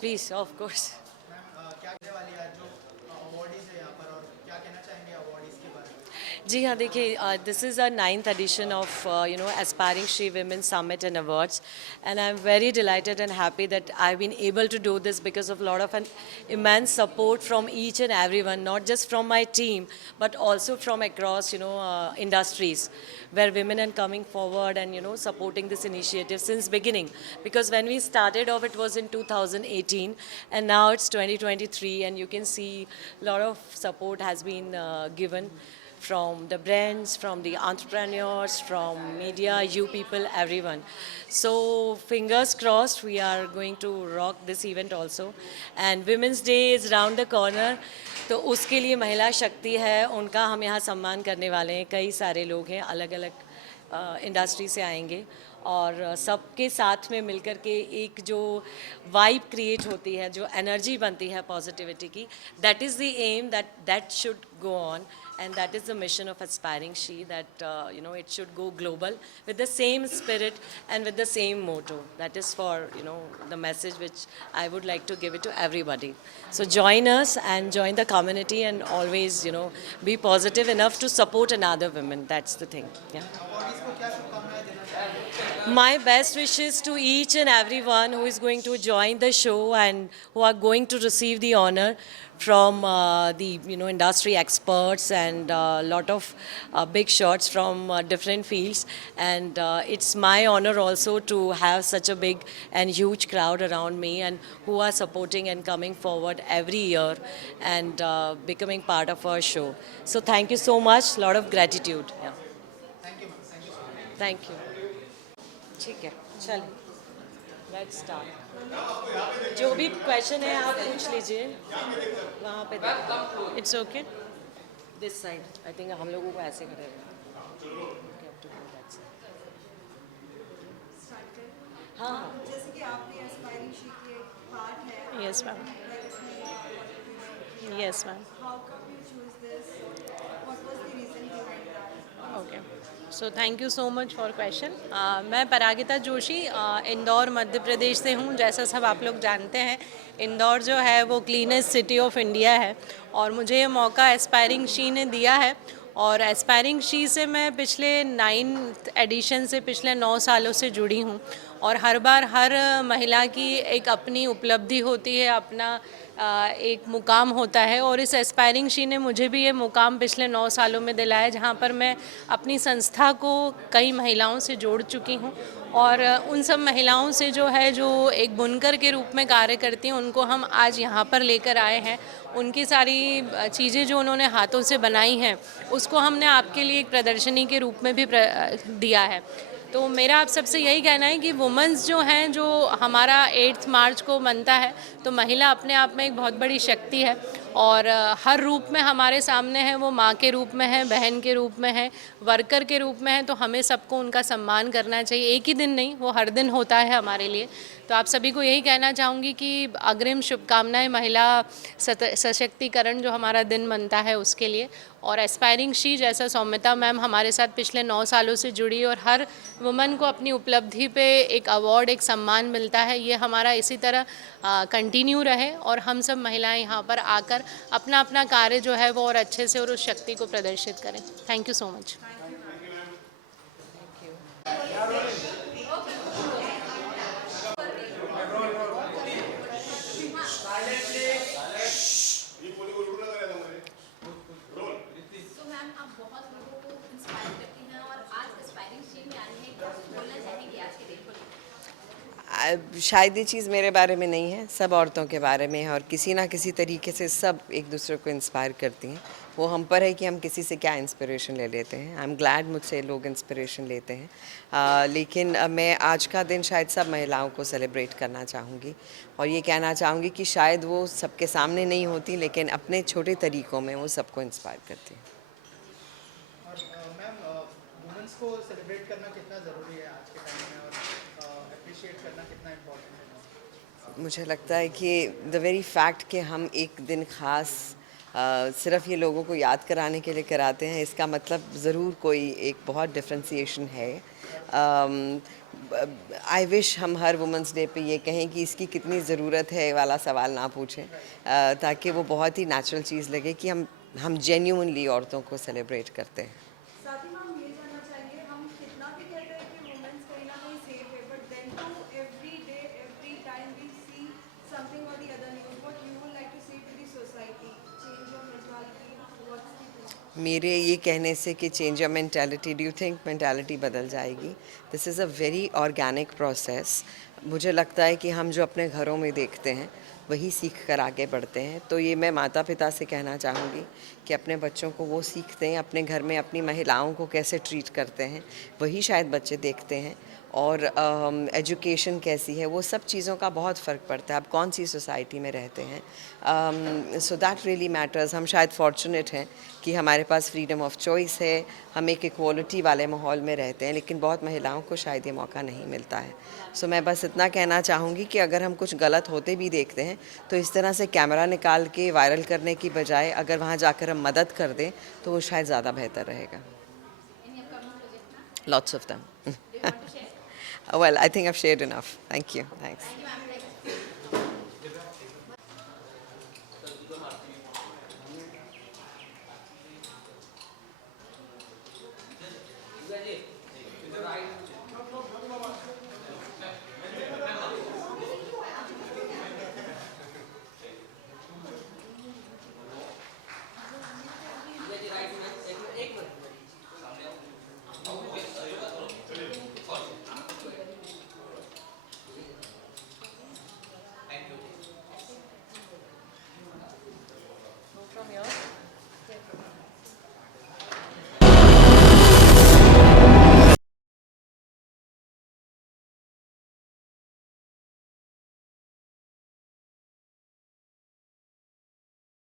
Please of course. क्या कहने वाली है जो अवार्डीज है यहाँ पर, और क्या कहना चाहेंगे अवार्डीज के बारे में? जी हाँ, देखिए, this is a 9th edition of Aspiring She Women Summit and Awards, and I'm very delighted and happy that I've been able to do this because of a lot of an immense support from each and everyone, not just from my team, but also from across industries, where women are coming forward and supporting this initiative since beginning. Because when we started off, it was in 2018, and now it's 2023, and you can see a lot of support has been given from the brands, from the entrepreneurs, from media, you people, everyone. So fingers crossed, we are going to rock this event also. And Women's Day is round the corner. तो उसके लिए महिला शक्ति है, उनका हम यहाँ सम्मान करने वाले हैं. कई सारे लोग हैं, अलग अलग इंडस्ट्री से आएंगे, और सबके साथ में मिलकर के एक जो वाइब क्रिएट होती है, जो एनर्जी बनती है पॉजिटिविटी की, that is the aim, that should go on, and that is the mission of Aspiring She, that it should go global with the same spirit and with the same motto. That is for the message which I would like to give it to everybody. So join us and join the community, and always be positive enough to support another woman. That's the thing. Yeah. Awardees को क्या शुभकामनाएं देना चाहेंगे? My best wishes to each and everyone who is going to join the show and who are going to receive the honor from the industry experts and a lot of big shots from different fields. And it's my honor also to have such a big and huge crowd around me, and who are supporting and coming forward every year and becoming part of our show. So thank you so much. Lot of gratitude. Yeah. Thank you ma'am, thank you so much. Thank you. ठीक है, चलिए, let's start. जो भी question है आप पूछ लीजिए, वहाँ पे It's okay. This side. I think हम लोगों को ऐसे खड़े रहना है। हाँ हाँ। जैसे कि आपने एस्पायरिंग शी की एक पार्ट है, Yes, ma'am. इसमें Yes, ma'am. How come you choose this, what was the reason behind that? Okay. So thank you so much for question. मैं परागिता जोशी इंदौर मध्य प्रदेश से हूँ. जैसा सब आप लोग जानते हैं, इंदौर जो है वो क्लीनेस्ट सिटी ऑफ इंडिया है, और मुझे ये मौका एस्पायरिंग शी ने दिया है. और एस्पायरिंग शी से मैं पिछले 9th एडिशन से पिछले 9 सालों से जुड़ी हूँ, और हर बार हर महिला की एक अपनी उपलब्धि होती है, अपना एक मुकाम होता है. और इस एस्पायरिंग शी ने मुझे भी ये मुकाम पिछले 9 सालों में दिलाया, जहाँ पर मैं अपनी संस्था को कई महिलाओं से जोड़ चुकी हूँ, और उन सब महिलाओं से जो है, जो एक बुनकर के रूप में कार्य करती हैं, उनको हम आज यहाँ पर लेकर आए हैं. उनकी सारी चीज़ें जो उन्होंने हाथों से बनाई हैं, उसको हमने आपके लिए एक प्रदर्शनी के रूप में भी दिया है. तो मेरा आप सबसे यही कहना है कि वुमेंस जो हैं, जो हमारा 8 मार्च को बनता है, तो महिला अपने आप में एक बहुत बड़ी शक्ति है, और हर रूप में हमारे सामने है. वो माँ के रूप में है, बहन के रूप में है, वर्कर के रूप में है. तो हमें सबको उनका सम्मान करना चाहिए. एक ही दिन नहीं, वो हर दिन होता है हमारे लिए. तो आप सभी को यही कहना चाहूँगी कि अग्रिम शुभकामनाएं महिला सशक्तिकरण जो हमारा दिन बनता है उसके लिए. और एस्पायरिंग शी, जैसा सौम्यता मैम हमारे साथ पिछले 9 सालों से जुड़ी, और हर वुमन को अपनी उपलब्धि पे एक अवार्ड, एक सम्मान मिलता है. ये हमारा इसी तरह कंटिन्यू रहे, और हम सब महिलाएं यहाँ पर आकर अपना अपना कार्य जो है वो और अच्छे से और उस शक्ति को प्रदर्शित करें. Thank you so much. तो मैम आप बहुत लोगों को इंस्पायर करती हैं और आज एस्पायरिंग शी में आई हैं, क्या कुछ बोलना चाहेंगी आज के दिन को लेकर? शायद ये चीज़ मेरे बारे में नहीं है, सब औरतों के बारे में है, और किसी ना किसी तरीके से सब एक दूसरे को इंस्पायर करती हैं. वो हम पर है कि हम किसी से क्या इंस्पिरेशन ले लेते हैं. आई एम ग्लैड मुझसे लोग इंस्पिरेशन लेते हैं. लेकिन मैं आज का दिन शायद सब महिलाओं को सेलिब्रेट करना चाहूँगी, और ये कहना चाहूँगी कि शायद वो सबके सामने नहीं होती, लेकिन अपने छोटे तरीक़ों में वो सबको इंस्पायर करती हैं. और मैम, वुमेंस को सेलिब्रेट करना कितना ज़रूरी है आज के टाइम में, और अप्रिशिएट करना कितना इम्पोर्टेंट है? मुझे लगता है कि द वेरी फैक्ट कि हम एक दिन ख़ास सिर्फ ये लोगों को याद कराने के लिए कराते हैं, इसका मतलब ज़रूर कोई एक बहुत डिफ्रेंसिएशन है. आई विश हम हर वुमेंस डे पे ये कहें कि इसकी कितनी ज़रूरत है वाला सवाल ना पूछें, ताकि वो बहुत ही नेचुरल चीज़ लगे कि हम जेन्युइनली औरतों को सेलिब्रेट करते हैं। साथ ही मैम ये जानना चाहिए, हम कितना भी कहते हैं कि वुमेन्स कहीं ना कहीं सेफ है, but then to every day every time we see something और the other news, what you would like to say to the society, change of mentality, what's the मेरे ये कहने से कि change of mentality, do you think mentality बदल जाएगी? This is a very organic process. मुझे लगता है कि हम जो अपने घरों में देखते हैं वही सीख कर आगे बढ़ते हैं। तो ये मैं माता पिता से कहना चाहूँगी कि अपने बच्चों को वो सीखते हैं, अपने घर में अपनी महिलाओं को कैसे ट्रीट करते हैं वही शायद बच्चे देखते हैं। और एजुकेशन कैसी है, वो सब चीज़ों का बहुत फ़र्क पड़ता है। आप कौन सी सोसाइटी में रहते हैं, सो दैट रियली मैटर्स। हम शायद फॉर्चुनेट हैं कि हमारे पास फ्रीडम ऑफ चॉइस है, हम एक इक्वलिटी वाले माहौल में रहते हैं, लेकिन बहुत महिलाओं को शायद ये मौका नहीं मिलता है। सो मैं बस इतना कहना चाहूँगी कि अगर हम कुछ गलत होते भी देखते हैं तो इस तरह से कैमरा निकाल के वायरल करने की बजाय अगर वहाँ जाकर हम मदद कर दें तो वो शायद ज़्यादा बेहतर रहेगा। Lots of them. Well, I think I've shared enough. Thank you. Thanks.